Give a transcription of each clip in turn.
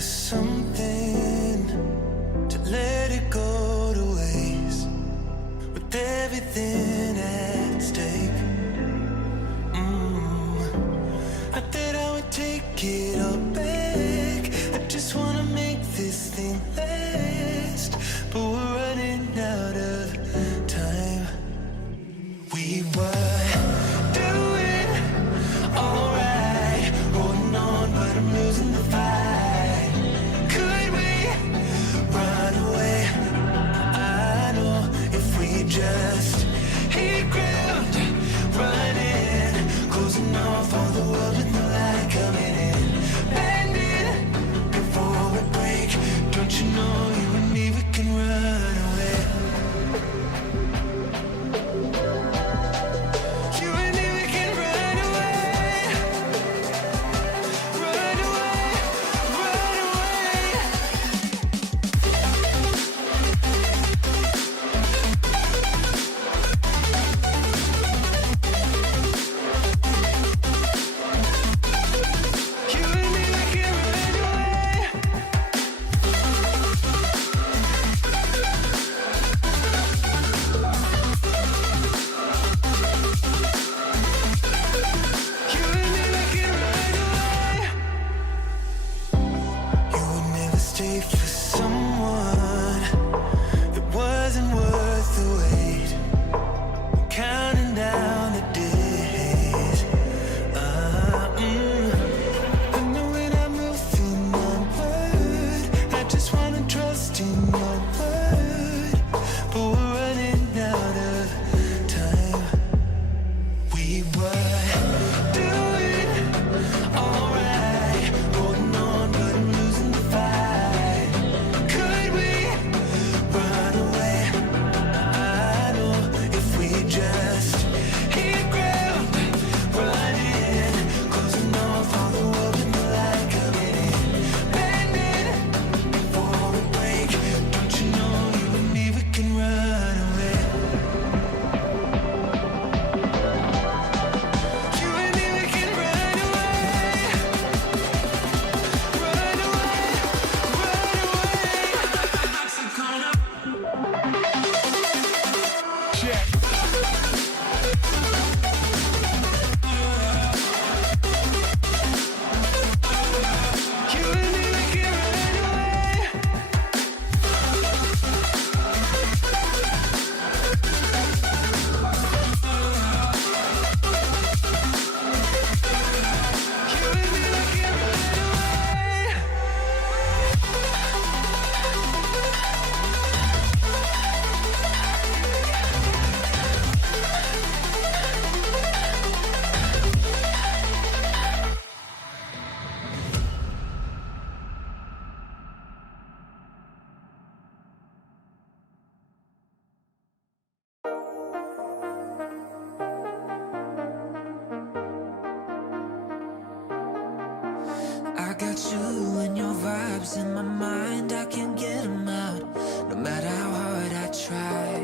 for something, to let it go to waste, with everything at stake. I thought I would take it all back. I just wanna make this thing last, but we're running out of time. We were doing alright, holding on, but I'm losing the fight. Could we run away? I know if we just hit ground, running, closing off all the world with no light coming in, bending before we break. Don't you know you and me, we can run away. You and me, we can run away. Run away, run away. You and me, we can run away. You and me, we can run away. You would never stay for someone that wasn't worth the wait. Counting down the days. I know when I'm moving onward, I just wanna trust in your word, but we're running out of time. We were doing alright, holding on, but I'm losing the fight. Could we run away? I know if we just hit ground, running, closing off all the world with no light coming in, bending before we break. Don't you know you and me, we can run away. You and me, we can run away. Run away, run away. Check. You and me, we can run away. You and me, we can run away. I got you and your vibes in my mind, I can't get them out, no matter how hard I try.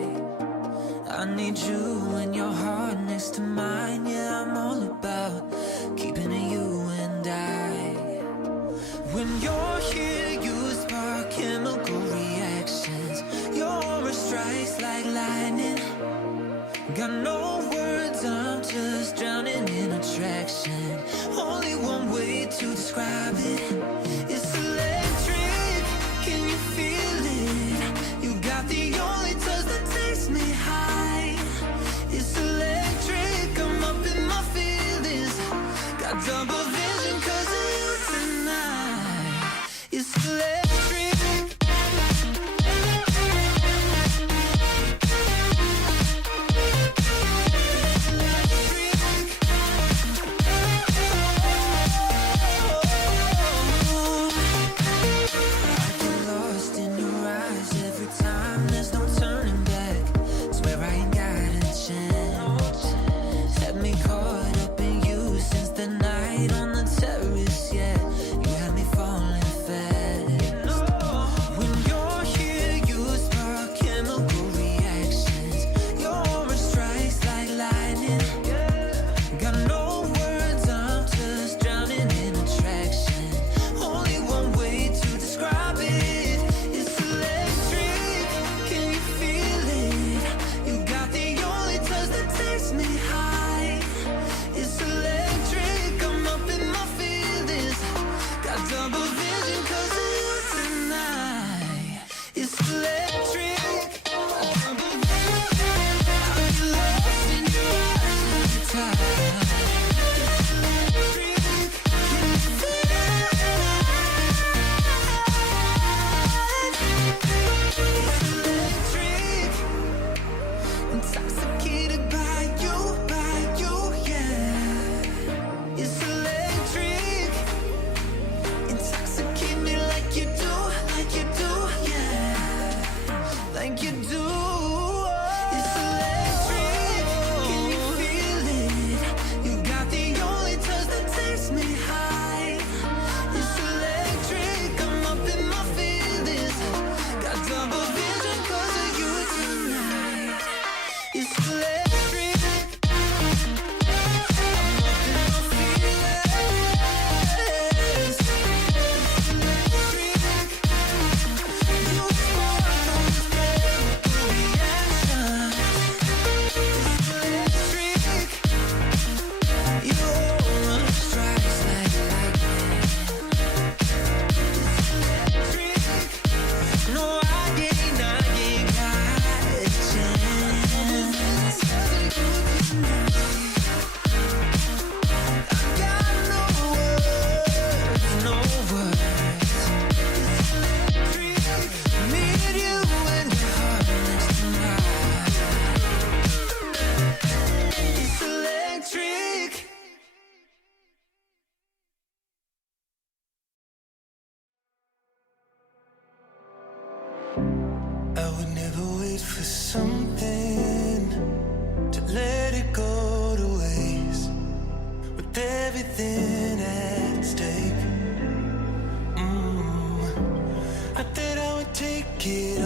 I need you and your heart next to mine, yeah, I'm all about keeping it you and I. When you're here, you spark chemical reactions, your aura strikes like lightning. Got no words, I'm just drowning in attraction. Only one way to describe it. It's electric, can you feel it? You got the only touch that takes me high. It's electric, I'm up in wait for something to let it go to waste with everything at stake. Not that I would take it